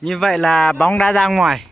Như vậy là bóng đã ra ngoài.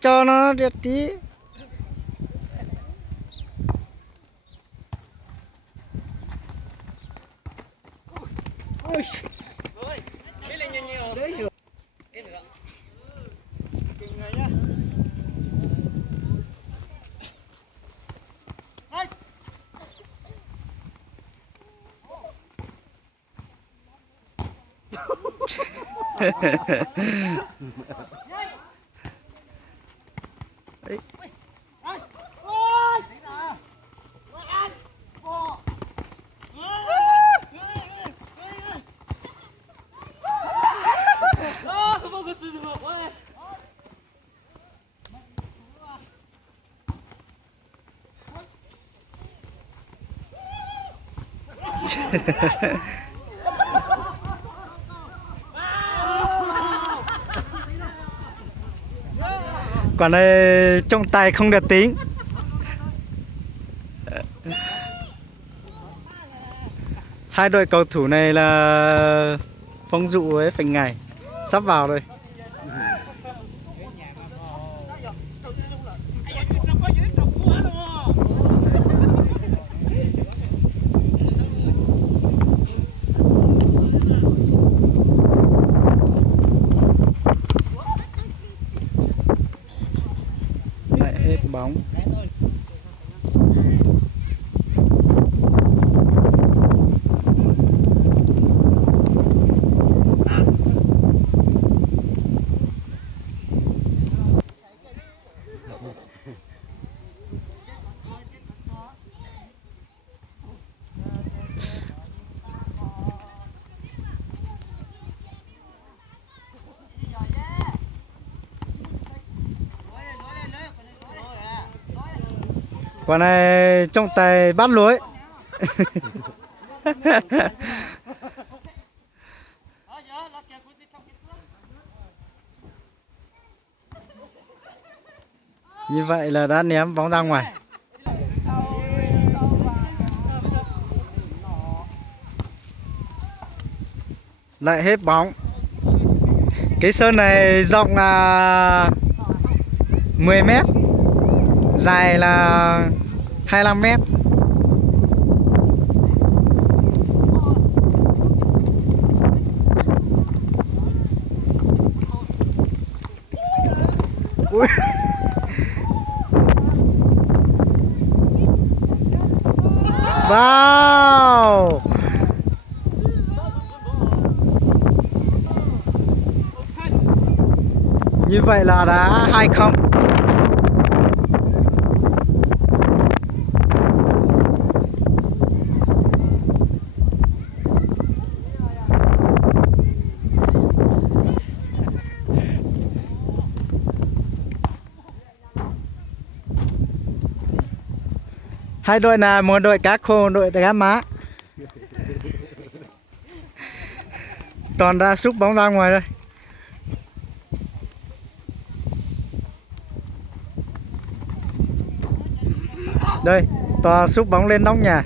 Cho nó đẹp tí. Ôi. Quả này trọng tài không đẹp tính. Hai đội cầu thủ này là Phong Dụ với Phành Ngày sắp vào rồi. Lại hết bóng. Quả này trọng tài bắt lỗi. Như vậy là đã ném bóng ra ngoài. Lại hết bóng. Cái sân này rộng là 10 m, dài là 25 m. Ui. Wow. Như vậy là đã 2-0. Hai đội là một đội cá khô, đội cá má. Toàn ra xúc bóng ra ngoài đây. Đây, toàn xúc bóng lên nóc nhà.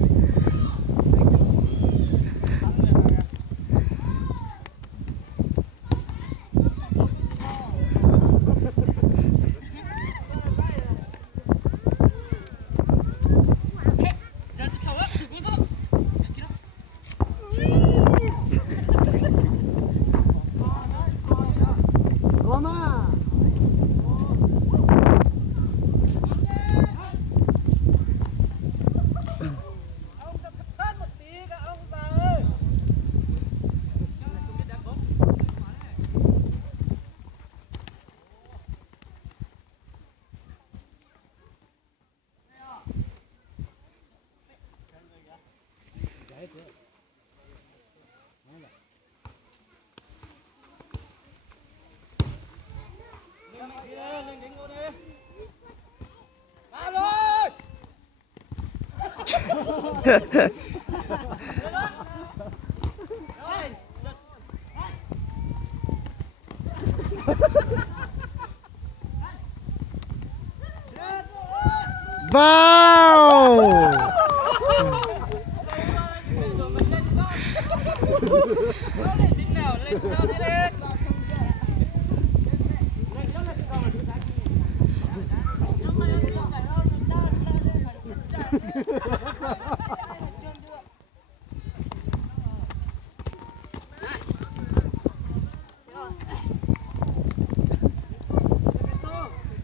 Wow!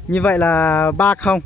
Như vậy là 3-0.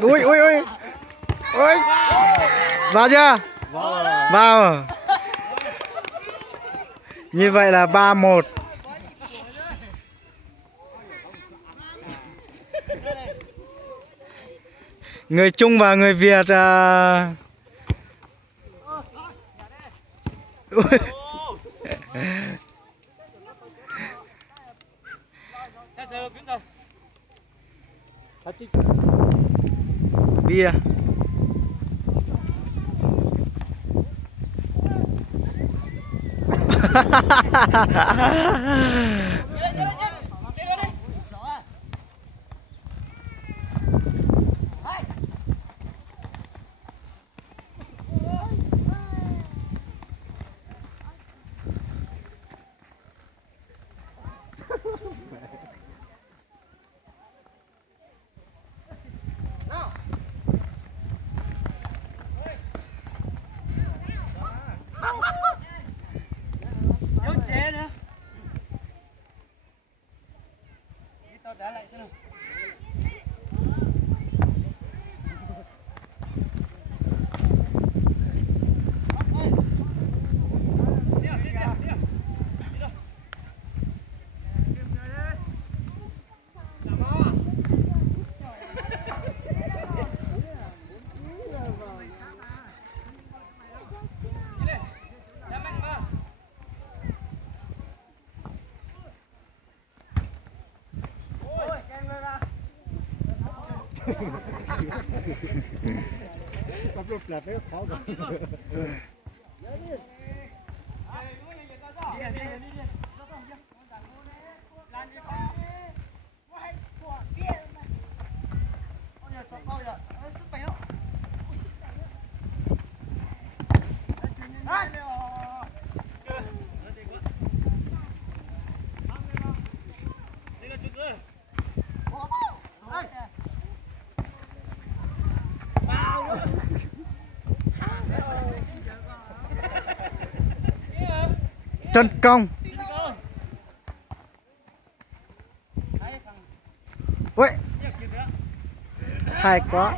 Ui ui ui ui, vào chưa? Vào. Như vậy là 3-1. Người Trung và người Việt bia. Chân công. Hay quá.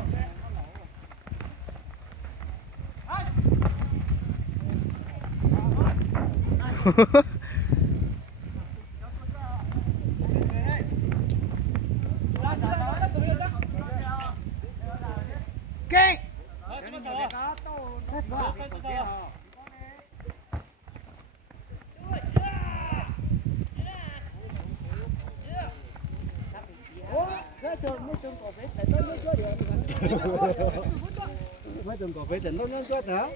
Mấy tuần cà phê tỉnh nó cho hả?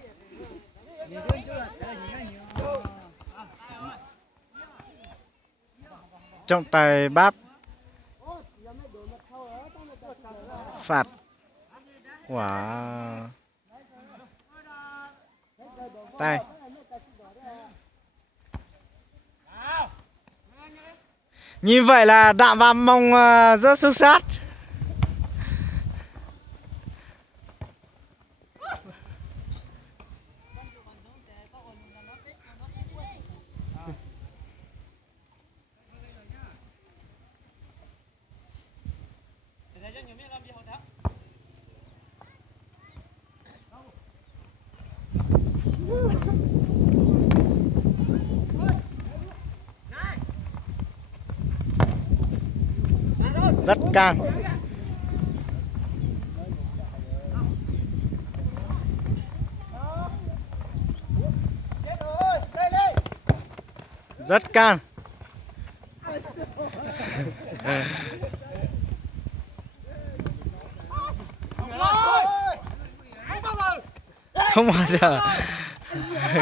Trọng tài báp phạt. Wow. Tay. Như vậy là Đạm Vam Mông rất xuất sắc. Rất can. Rất can. Không bao giờ.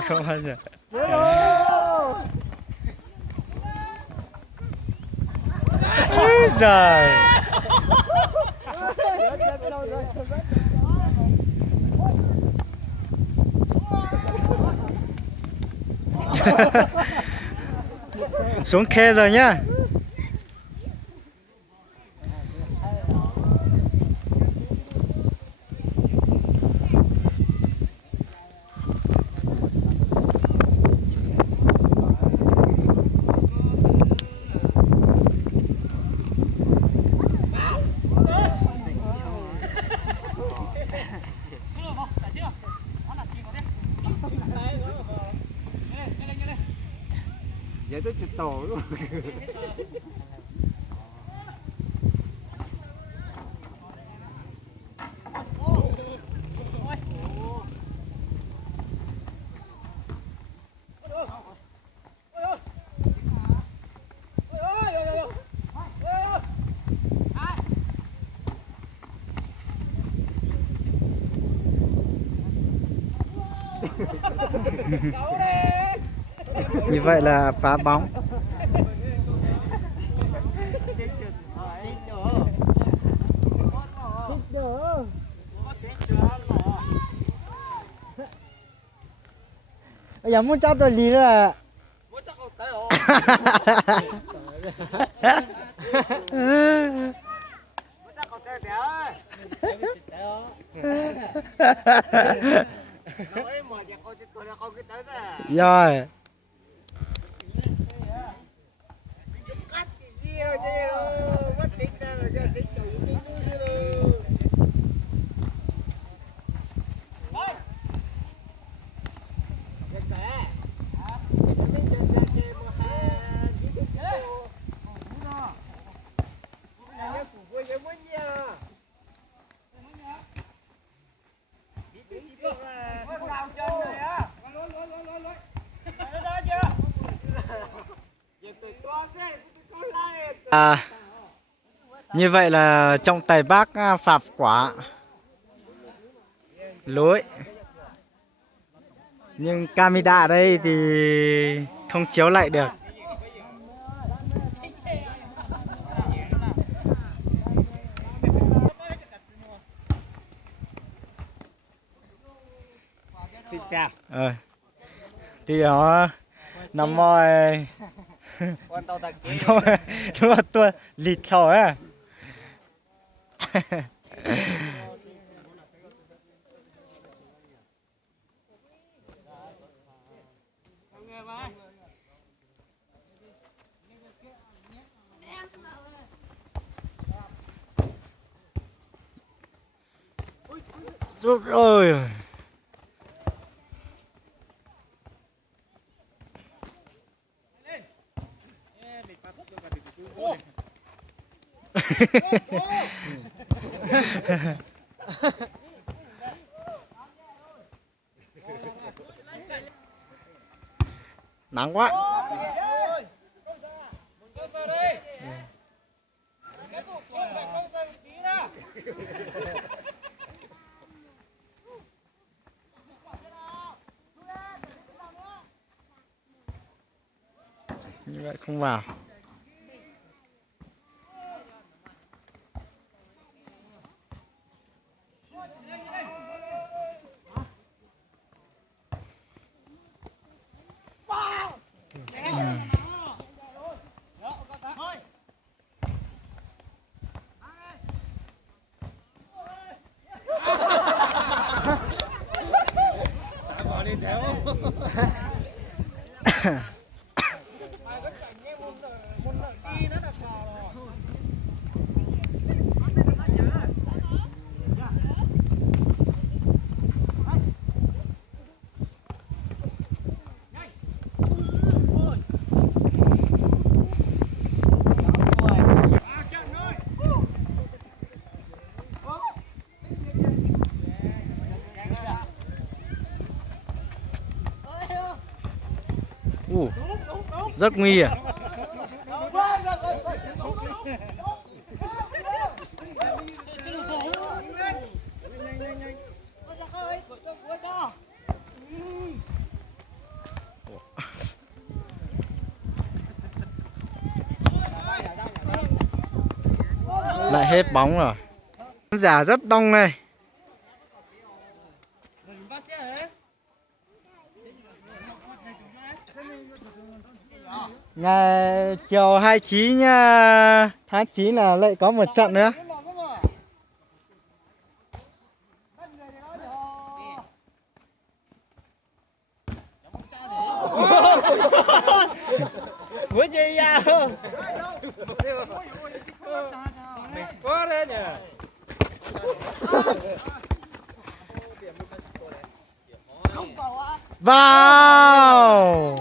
Không bao giờ. Ôi giời. Xuống khe rồi nhá. Vậy tôi chụp tổ luôn. Như vậy là phá bóng. Bây giờ muốn cho tôi lý là rồi. Như vậy là trọng tài bác phạt quả lỗi, nhưng camera ở đây thì không chiếu lại được. Xin chào. Thì đó nằm mỏi Con tàu tạc ký. Đúng là tôi lịt thôi á. Rút ơi. Nắng quá. Như vậy không vào. Rất nguy hiểm. Lại hết bóng rồi. Khán giả rất đông này. Ngày chiều 29 nha, tháng 9 là lại có một trận nữa. Với gì à? Có đấy nhỉ. Vào.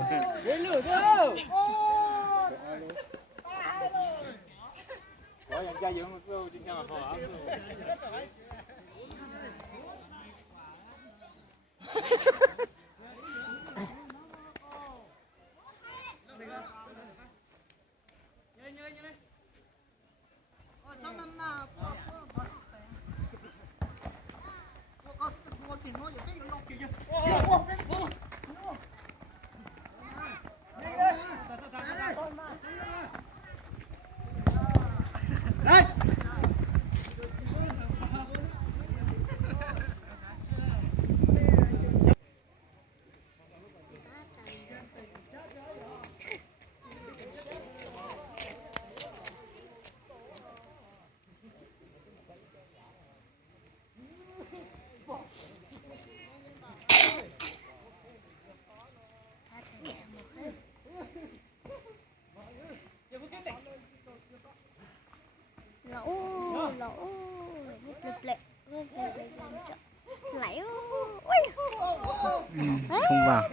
Không vào.